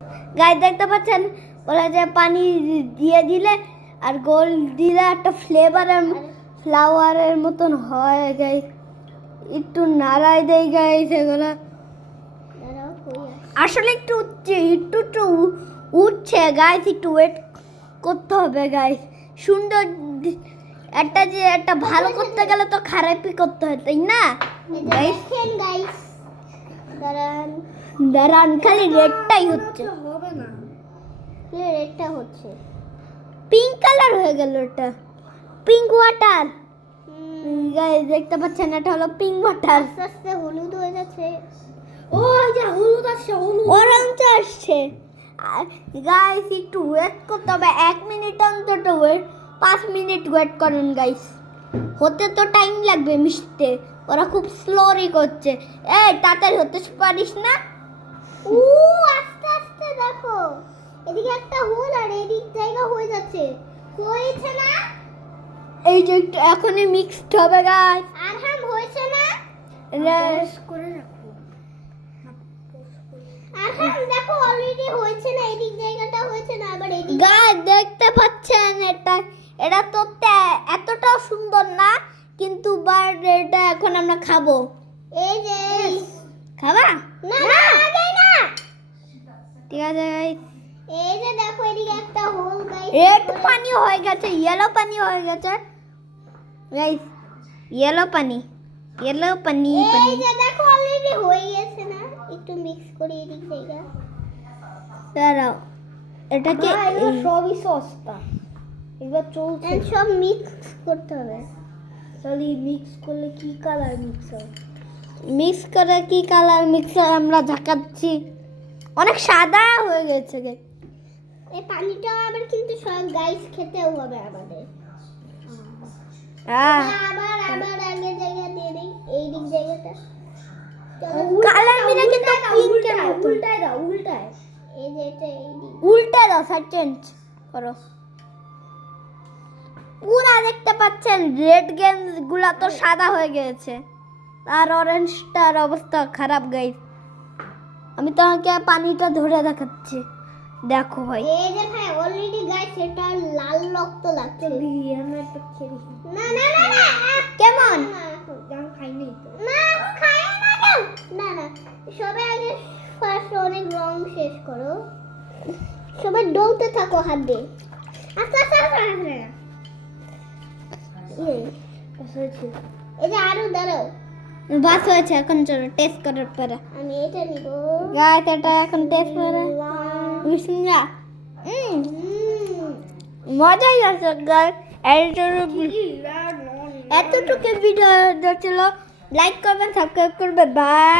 Guys দেখতে পাচ্ছেন ওরা যে পানি দিয়ে দিলে আর গোল দিলে একটা ফ্লাওয়ারের মতন হয় গাইস। একটু নাড়াই দেই গাইস এগুলো আসলে একটু উঠছে একটু উঠছে গাইস, একটু ওয়েট করতে হবে গাইস। সুন্দর একটা ভালো করতে গেলে তো খারাপই করতে হয়, তাই না গাইস? গাইস দাঁড়ান খালি রেডটাই হচ্ছে, হবে না, রেডটা হচ্ছে পিঙ্ক কালার হয়ে গেল। এটা পিঙ্ক ওয়াটার গাইস দেখতে পাচ্ছেন, এটা হলো পিঙ্ক ওয়াটার। আস্তে আস্তে হলুদ হয়ে যাচ্ছে। ও যা হলুদ আসছে, অরেঞ্জ আসছে। গাইস একটু ওয়েট করতে হবে, 1 মিনিট অন্তত ওয়েট, 5 মিনিট ওয়েট করেন গাইস। হতে তো টাইম লাগবে মিশতে, ওরা খুব স্লোলি করছে। এই তাড়াতাড়ি হতে পারিস না? আস্তে আস্তে দেখো, এদিকে একটা হোল আর এদিক জায়গা হয়ে যাচ্ছে, হয়েছে না? এই যে একটু এখনই মিক্সড হবে গাইস। আর হয়েছে না? রেস করে রাখো। আর দেখো অলরেডি হয়েছে না, এদিক জায়গাটা হয়েছে না, আবার এদিক। গাইস দেখতে পাচ্ছেন এটা তো এতটাও সুন্দর না, কিন্তু বাট এটা এখন আমরা খাবো। এই যে খাবা? না না আগে না, ঠিক আছে গাইস। এই যে দেখো এদিকে একটা হোল গাইস, রেড পানি হয়ে গেছে, ইয়েলো পানি হয়ে গেছে গাইস। ইয়েলো পানি এই যে দেখো অলরেডি হয়ে গেছে না? একটু মিক্স করি এদিক জায়গা। দাঁড়াও, এটাকে সবই সস্তা, এবার চলছে সব মিক্স করতে হবে। তাহলে মিক্স করলে কি কালার মিক্স হয়? মিক্স করে কি কালার মিক্সার আমরা ঝাঁকাচ্ছি, অনেক সাদা হয়ে গেছে গাইস। এই পানিটা আবার কিন্তু সব গাইস খেতেও হবে আমাদের। আবার আগে জায়গা দিয়ে দেই, এই দিক জায়গাটা কালার মিলে কিন্তু পিঙ্কের মতো। উল্টায় দাও, উল্টায়, এই যে এটা এই দিক উল্টে দাও, সাইড চেঞ্জ করো। পুরা দেখতে পাচ্ছেন রেড গেমস গুলা তো সাদা হয়ে গেছে, আর অরেঞ্জটার অবস্থা খারাপ গাইস। আমি তোমাকে পানিটা ধরে দেখাচ্ছি, দেখো ভাই। এই যে ভাই অলরেডি গাইস এটা লাল রক্ত লাগছে। আমি একটা খেয়ে না না না না কেমন জাম খাইনি তো, না খাই না না না। সবাই আগে ফার্স্ট অনেক রং শেষ করো, সবাই ডলতে থাকো হাত দিয়ে। আস্তে আস্তে আস্তে এই যে আরো দাঁড়াও, বাস হয়েছে, এখন চলো টেস্ট করার পরে। আমি এটা নিব গাইস এটা এখন টেস্ট করে বিসমিল্লাহ। মজাই আছে গাইস। এতটুকু ভিডিও ছিল, লাইক করবেন, সাবস্ক্রাইব করবেন, বাই।